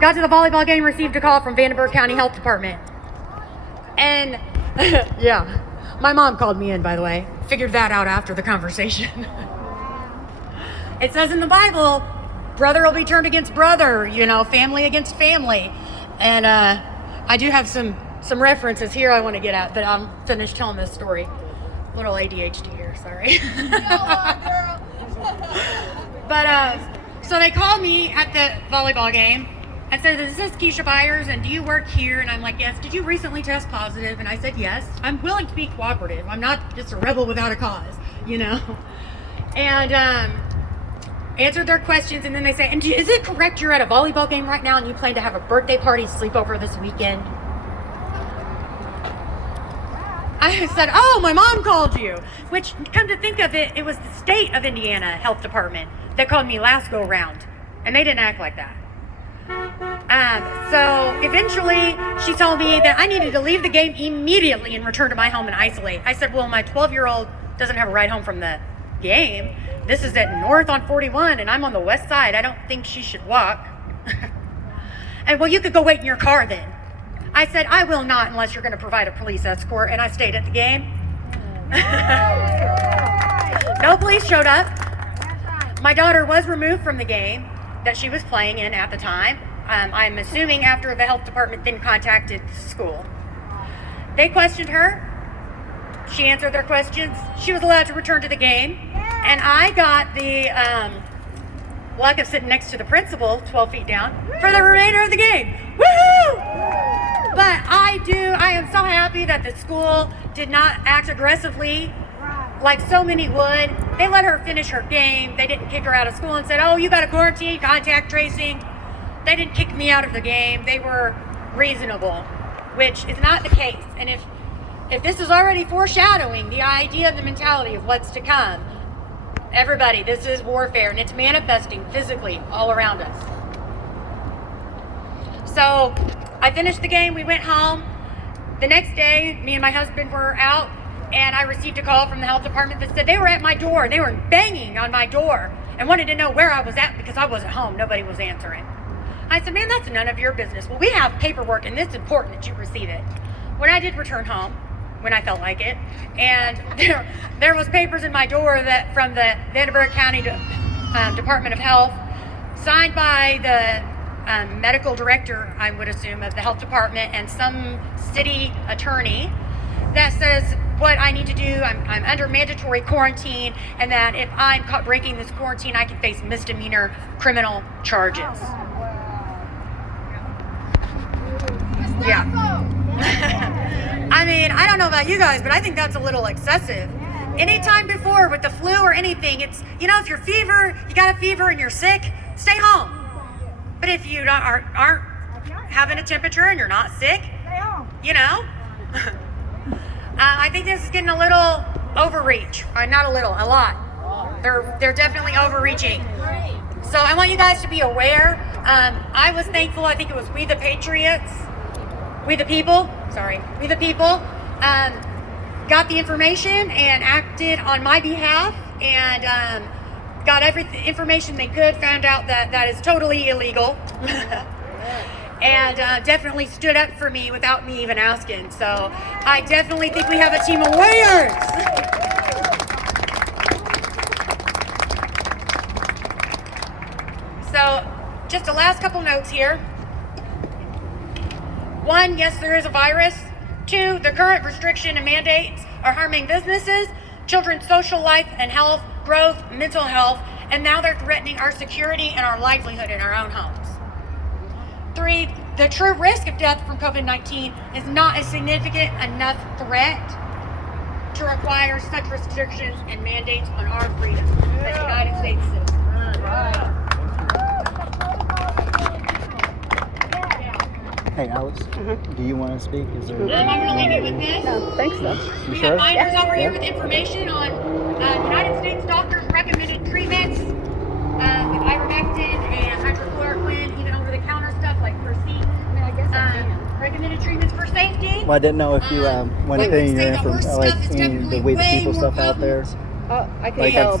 Got to the volleyball game, received a call from Vandenberg County Health Department. And yeah, my mom called me in, by the way. Figured that out after the conversation. It says in the Bible, brother will be turned against brother, you know, family against family. And I do have some references here I want to get at, but I'm finished telling this story. Little ADHD here, sorry. But so they called me at the volleyball game and said, "This is Keisha Byers, and do you work here?" And I'm like, "Yes." "Did you recently test positive?" And I said, "Yes." I'm willing to be cooperative. I'm not just a rebel without a cause, you know. And answered their questions, and then they say, "And is it correct you're at a volleyball game right now and you plan to have a birthday party sleepover this weekend?" I said, "Oh, my mom called you." Which, come to think of it, it was the state of Indiana Health Department that called me last go round, and they didn't act like that. So eventually she told me that I needed to leave the game immediately and return to my home and isolate. I said, "Well, my 12-year-old doesn't have a ride home from the game. This is at north on 41 and I'm on the west side. I don't think she should walk." And, "Well, you could go wait in your car then." I said, "I will not unless you're going to provide a police escort," and I stayed at the game. No police showed up. My daughter was removed from the game that she was playing in at the time. I'm assuming after the health department then contacted the school. They questioned her. She answered their questions. She was allowed to return to the game. And I got the luck of sitting next to the principal 12 feet down for the remainder of the game. Woohoo! But I am so happy that the school did not act aggressively like so many would. They let her finish her game. They didn't kick her out of school and said, "Oh, you got a quarantine, contact tracing." They didn't kick me out of the game. They were reasonable, which is not the case. And if this is already foreshadowing the idea and the mentality of what's to come, everybody, this is warfare, and it's manifesting physically all around us. So I finished the game. We went home. The next day, me and my husband were out, and I received a call from the health department that said they were at my door. They were banging on my door and wanted to know where I was at because I wasn't home. Nobody was answering. I said, "Man, that's none of your business." "Well, we have paperwork, and it's important that you receive it." When I did return home, when I felt like it, and there was papers in my door that from the Vandenberg County Department of Health, signed by the medical director, I would assume, of the health department, and some city attorney, that says what I need to do. I'm under mandatory quarantine, and that if I'm caught breaking this quarantine, I can face misdemeanor criminal charges. Yeah. I mean, I don't know about you guys, but I think that's a little excessive. Anytime before with the flu or anything, it's, you know, if you got a fever and you're sick, stay home. But if you aren't having a temperature and you're not sick, you know, I think this is getting a little overreach. Or not a little, a lot. They're definitely overreaching. So I want you guys to be aware. I was thankful. I think it was We the People, got the information and acted on my behalf, and got every information they could, found out that is totally illegal, and definitely stood up for me without me even asking. So I definitely think we have a team of warriors. So just the last couple notes here. 1, yes, there is a virus. 2, the current restriction and mandates are harming businesses, children's social life and health, growth, mental health, and now they're threatening our security and our livelihood in our own homes. 3, the true risk of death from COVID-19 is not a significant enough threat to require such restrictions and mandates on our freedom as United States citizens. Hey, Alex, do you want to speak? Is there? I'm going to leave you with this. No, thanks though. We sure? have binders over here with information on United States doctors' recommended treatments with ivermectin and hydrochloroquine, even over-the-counter stuff like Perceive. Recommended treatments for safety. Well, I didn't know if you went I would any of say your the horse information, like stuff is any of the definitely We the way People more stuff out there. I can Like tell that's- about